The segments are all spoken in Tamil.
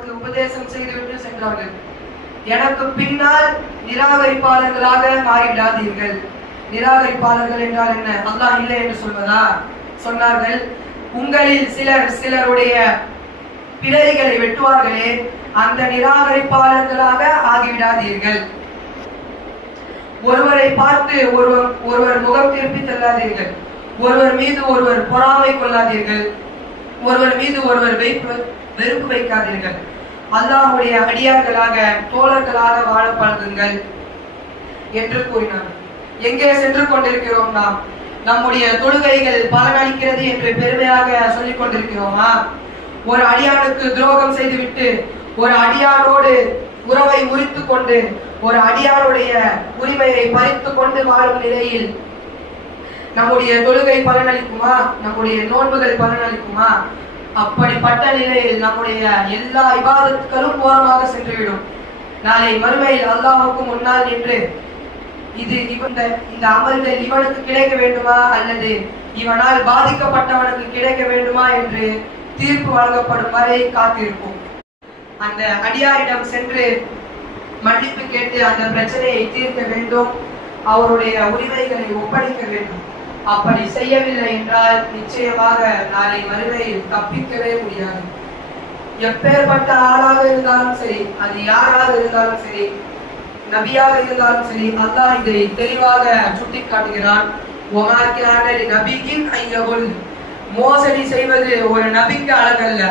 நமக்கு உபதேசம் செய்துவிட்டு சென்றார்கள். எனக்கு பின்னால் நிராகரிப்பாளர்களாக மாறிவிடாதீர்கள். நிராகரிப்பாளர்கள் என்றால் என்ன? அல்லாஹ் இல்லை என்று சொல்வதா? சொன்னார்கள், உங்களில் சிலருடைய பிறரிகளை வெட்டுவார்களே, அந்த நிராகரிப்பாளர்களாக ஆகிவிடாதீர்கள். ஒருவரை பார்த்து ஒருவர் முகம் திருப்பி செல்லாதீர்கள். ஒருவர் மீது ஒருவர் பொறாமை கொள்ளாதீர்கள். ஒருவர் மீது ஒருவர் வெறுப்பு வைக்காதீர்கள். அல்லாஹ்வுடைய அடியார்களாக தோழர்களாக வாழ பழகுங்கள் என்று கூறினார். எங்கே சென்று கொண்டிருக்கிறோம்? நாம் நம்முடைய தொழுகைகள் பலனளிக்கிறது என்று பெருமையாக சொல்லிக் கொண்டிருக்கிறோமா? ஒரு அடியானுக்கு துரோகம் செய்துவிட்டு ஒரு அடியானோடு உறவை முறித்து கொண்டு ஒரு அடியானுடைய உரிமையை பறித்து கொண்டு வாழும் நிலையில் நம்முடைய தொழுகை பலனளிக்குமா? நம்முடைய நோன்புகள் பலனளிக்குமா? அப்படிப்பட்ட நிலையில் நம்முடைய எல்லா இபாதத்துகளும் ஓரமாக சென்றுவிடும். நாளை மறுமையில் அல்லாஹ்வுக்கு முன்னால் நின்று இந்த அமல்கள் இவனுக்கு கிடைக்க வேண்டுமா அல்லது இவனால் பாதிக்கப்பட்டவனுக்கு கிடைக்க வேண்டுமா என்று தீர்ப்பு வழங்கப்படும் வரை காத்திருக்கும். அந்த அடியாரிடம் சென்று மன்னிப்பு கேட்டு அந்த பிரச்சனையை தீர்க்க வேண்டும். அவருடைய உரிமைகளை ஒப்படைக்க வேண்டும். அப்படி செய்யவில்லை என்றால் நிச்சயமாக நாளை மறுமையில் தப்பிக்கவே முடியாது. எப்பேற்பட்ட ஆளாக இருந்தாலும் சரி, அது யாராக இருந்தாலும் சரி, நபியாக இருந்தாலும் சரி, அல்லாஹ் இதை தெளிவாக சுட்டி காட்டுகிறான். மோசடி செய்வது ஒரு நபிக்கு அழகல்ல.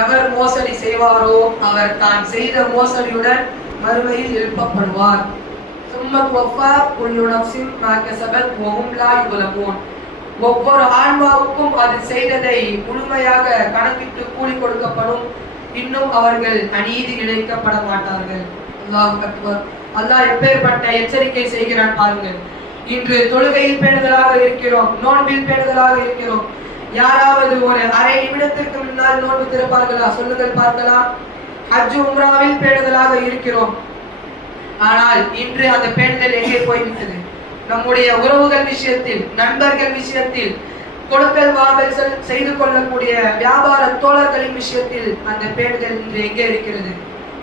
எவர் மோசடி செய்வாரோ அவர் தான் செய்த மோசடியுடன் மறுமையில் எழுப்பப்படுவார். ஒவ்வொரு ஆன்மாவுக்கும் அது செய்ததை முழுமையாக கணக்கிட்டு கூலி கொடுக்கப்படும். இன்னும் அவர்கள் அநீதி இழைக்கப்பட மாட்டார்கள். அல்லாஹ் எப்பேற்பட்ட எச்சரிக்கை செய்கிறான் பாருங்கள். இன்று தொழுகையில் பேணுதலாக இருக்கிறோம், நோன்பில் பேணுதலாக இருக்கிறோம். யாராவது ஒரு அரை நிமிடத்திற்கு முன்னால் நோன்பு திறப்பார்களா? சொல்லுங்கள் பார்க்கலாம். ஹஜ் உம்ராவில் பேணுதலாக இருக்கிறோம். ஆனால் இன்று அந்த பேணுதல் எங்கே போய்விட்டது? நம்முடைய உறவுகள் விஷயத்தில், நண்பர்கள் விஷயத்தில், கொடுக்கல் வாங்கல் செய்து கொள்ளக்கூடிய வியாபார தோழர்களின் விஷயத்தில் அந்த பேணுதல் இன்று எங்கே இருக்கிறது?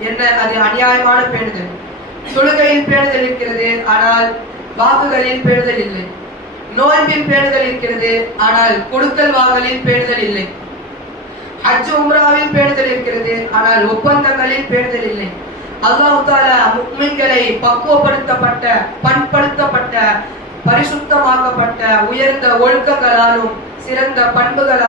என்ன அது அநியாயமான பேணுதல். தொழுகையில் பேணுதல் இருக்கிறது, ஆனால் வாக்குகளில் பேணுதல் இல்லை. நோன்பில் பேணுதல் இருக்கிறது, ஆனால் கொடுக்கல் வாங்கலில் பேணுதல் இல்லை. ஹஜ் உம்ராவில் பேணுதல் இருக்கிறது, ஆனால் ஒப்பந்தங்களில் பேணுதல் இல்லை. அல்லாஹ் தஆலா முஃமின்களை பக்குவப்படுத்தப்பட்ட, பண்படுத்தப்பட்ட, பரிசுத்தமாக்கப்பட்ட உயர்ந்த ஒழுக்கங்களாலும் சிறந்த பண்புகளாலும்